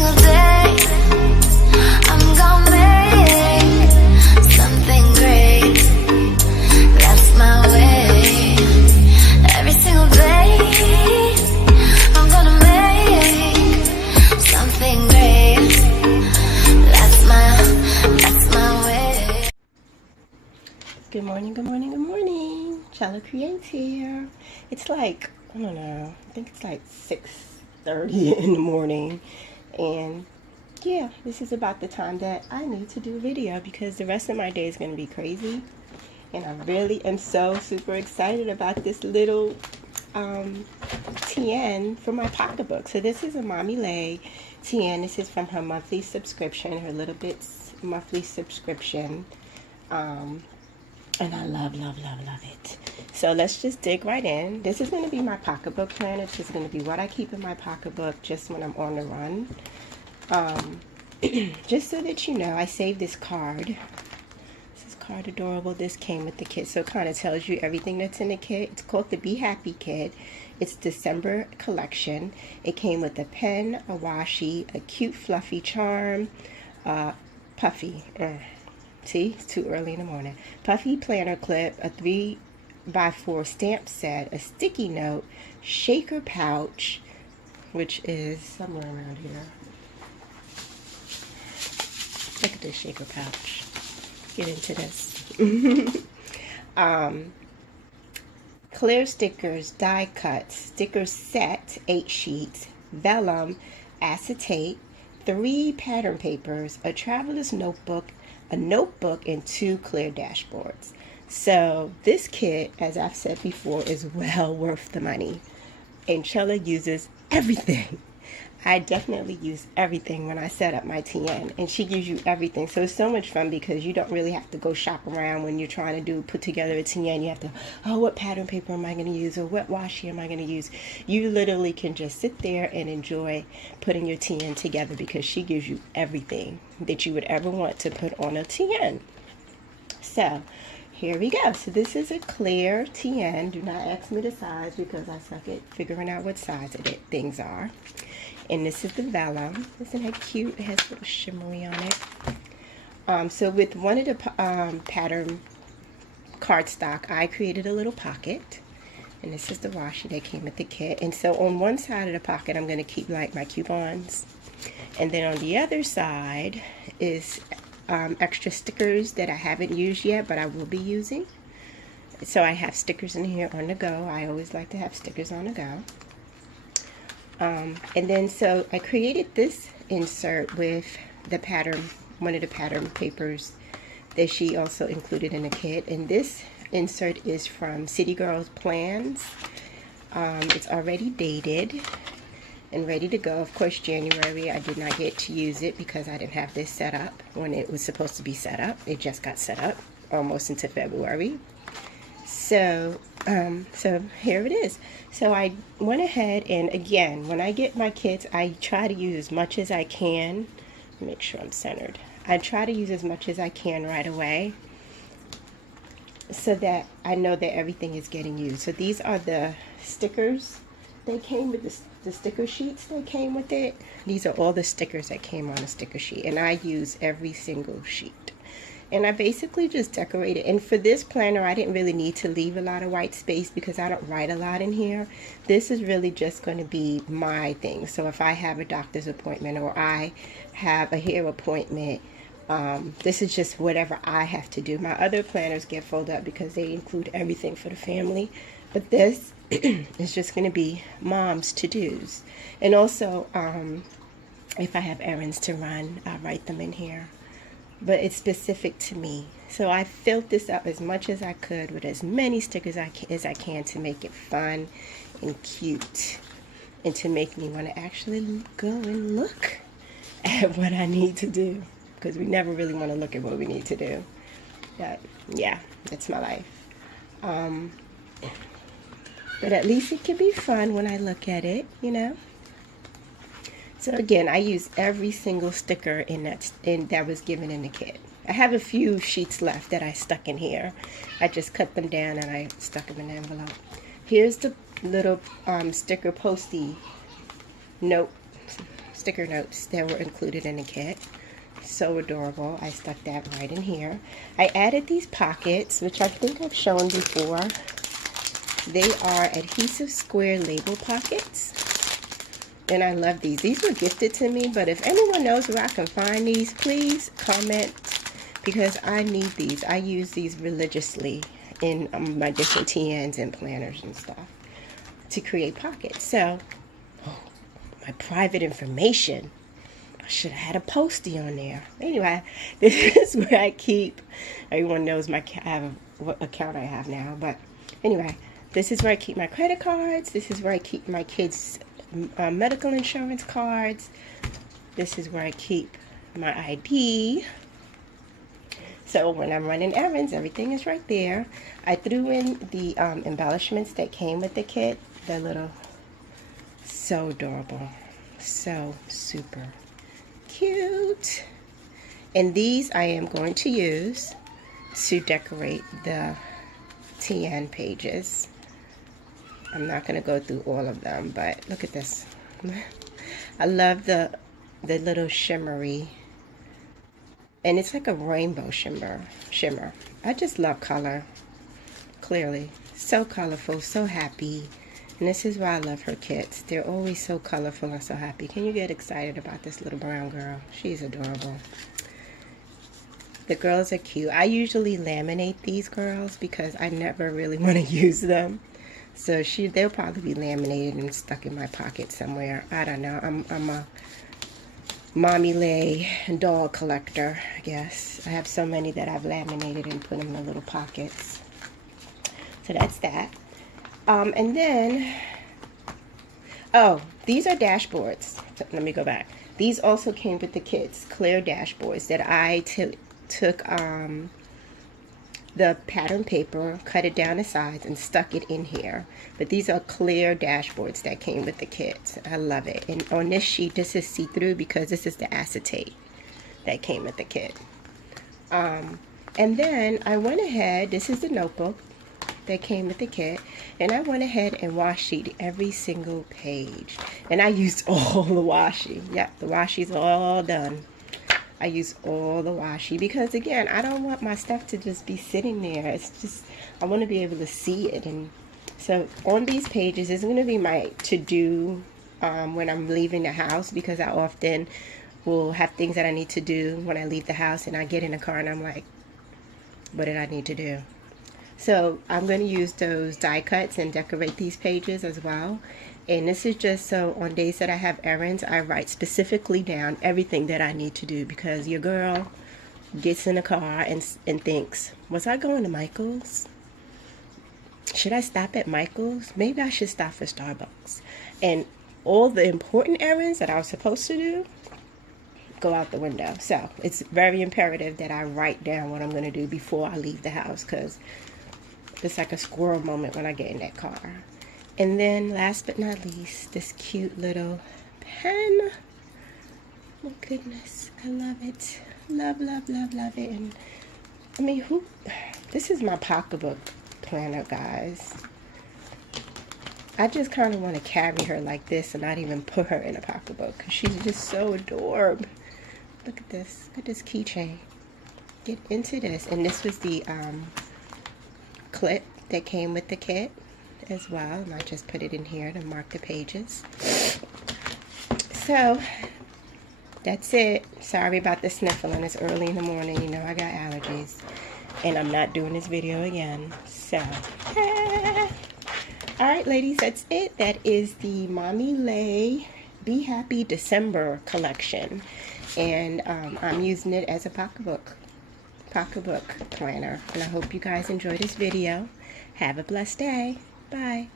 single day, I'm gonna make something great. That's my way. Every single day, I'm gonna make something great. That's my way. Good morning, good morning, good morning. Chelacreates here. It's like, I don't know, I think it's like 6:30 in the morning. And yeah, this is about the time that I need to do a video because the rest of my day is going to be crazy. And I really am so super excited about this little TN for my pocketbook. So this is a Mommy Lhey TN. This is from her monthly subscription, her Little Bits monthly subscription. And I love, love, love, love it. So let's just dig right in. This is going to be my pocketbook planner. This is going to be what I keep in my pocketbook just when I'm on the run. Just so that you know, I saved this card. This is card adorable. This came with the kit, so it kind of tells you everything that's in the kit. It's called the Be Happy Kit. It's December collection. It came with a pen, a washi, a cute fluffy charm, puffy. See, it's too early in the morning. Puffy planner clip, a 3x4 stamp set, a sticky note, shaker pouch, which is somewhere around here. Look at this shaker pouch. Get into this. Clear stickers, die cuts, sticker set, 8 sheets, vellum, acetate, 3 pattern papers, a traveler's notebook, a notebook, and 2 clear dashboards. So this kit, as I've said before, is well worth the money. And Chella uses everything. I definitely use everything when I set up my TN, and she gives you everything. So it's so much fun because you don't really have to go shop around when you're trying to put together a TN. You have to, oh, what pattern paper am I going to use, or what washi am I going to use? You literally can just sit there and enjoy putting your TN together because she gives you everything that you would ever want to put on a TN. So here we go. So this is a clear TN. Do not ask me the size because I suck at figuring out what size things are. And this is the vellum. Isn't that cute? It has a little shimmery on it. So with one of the pattern cardstock, I created a little pocket. And this is the washi that came with the kit. And so on one side of the pocket, I'm going to keep like my coupons. And then on the other side is extra stickers that I haven't used yet, but I will be using. So I have stickers in here on the go. I always like to have stickers on the go. And then so I created this insert with the pattern, one of the pattern papers that she also included in the kit. And this insert is from City Girls Plans. It's already dated and ready to go. Of course, January I did not get to use it because I didn't have this set up when it was supposed to be set up. It just got set up almost into February. So here it is. So I went ahead, and again, when I get my kits, I try to use as much as I can. Make sure I'm centered. I try to use as much as I can right away so that I know that everything is getting used. So these are the stickers. They came with the sticker sheets that came with it. These are all the stickers that came on a sticker sheet, and I use every single sheet. And I basically just decorated. And for this planner, I didn't really need to leave a lot of white space because I don't write a lot in here. This is really just going to be my thing. So if I have a doctor's appointment or I have a hair appointment, this is just whatever I have to do. My other planners get folded up because they include everything for the family. But this is just going to be mom's to-dos. And also, if I have errands to run, I'll write them in here. But it's specific to me. So I filled this up as much as I could with as many stickers as I can to make it fun and cute and to make me want to actually go and look at what I need to do, because we never really want to look at what we need to do. But yeah, that's my life. But at least it can be fun when I look at it, you know. So again, I use every single sticker that was given in the kit. I have a few sheets left that I stuck in here. I just cut them down and I stuck them in the envelope. Here's the little sticker posty note sticker notes that were included in the kit. So adorable. I stuck that right in here. I added these pockets, which I think I've shown before. They are adhesive square label pockets. And I love these. These were gifted to me, but if anyone knows where I can find these, please comment, because I need these. I use these religiously in my different TNs and planners and stuff to create pockets. So, my private information. I should have had a postie on there. Anyway, this is where I keep, everyone knows what account I have now, but anyway, this is where I keep my credit cards. This is where I keep my kids' medical insurance cards. This is where I keep my ID. So when I'm running errands, everything is right there. I threw in the embellishments that came with the kit. They're little, so adorable, so super cute. And these I am going to use to decorate the TN pages. I'm not going to go through all of them, but look at this. I love the little shimmery, and it's like a rainbow shimmer. I just love color, clearly. So colorful, so happy. And this is why I love her kits. They're always so colorful and so happy. Can you get excited about this little brown girl? She's adorable. The girls are cute. I usually laminate these girls because I never really want to use them. So they'll probably be laminated and stuck in my pocket somewhere. I don't know. I'm a Mommy Lhey doll collector, I guess. I have so many that I've laminated and put in the little pockets. So that's that. And then, oh, these are dashboards. So let me go back. These also came with the kits, clear dashboards that I took the pattern paper, cut it down the sides, and stuck it in here. But these are clear dashboards that came with the kit. I love it. And on this sheet, this is see-through because this is the acetate that came with the kit. And then I went ahead, this is the notebook that came with the kit, and I went ahead and washi every single page. And I used all the washi. Yep, the washi's all done. I use all the washi because, again, I don't want my stuff to just be sitting there. It's just, I want to be able to see it. And so on these pages is going to be my to-do when I'm leaving the house, because I often will have things that I need to do when I leave the house, and I get in the car and I'm like, what did I need to do? So I'm going to use those die cuts and decorate these pages as well. And this is just so on days that I have errands, I write specifically down everything that I need to do, because your girl gets in the car and thinks, was I going to Michael's? Should I stop at Michael's? Maybe I should stop for Starbucks. And all the important errands that I was supposed to do go out the window. So it's very imperative that I write down what I'm going to do before I leave the house, because it's like a squirrel moment when I get in that car. And then last but not least, this cute little pen. Oh goodness, I love it. Love, love, love, love it. And I mean, this is my pocketbook planner, guys. I just kind of want to carry her like this and not even put her in a pocketbook, because she's just so adorable. Look at this. Look at this keychain. Get into this. And this was the clip that came with the kit as well, and I just put it in here to mark the pages. So that's it. Sorry about the sniffling. It's early in the morning. You know I got allergies, and I'm not doing this video again. So all right, ladies, that's it. That is the Mommy Lhey Be Happy December collection, and I'm using it as a pocketbook planner. And I hope you guys enjoy this video. Have a blessed day. Bye.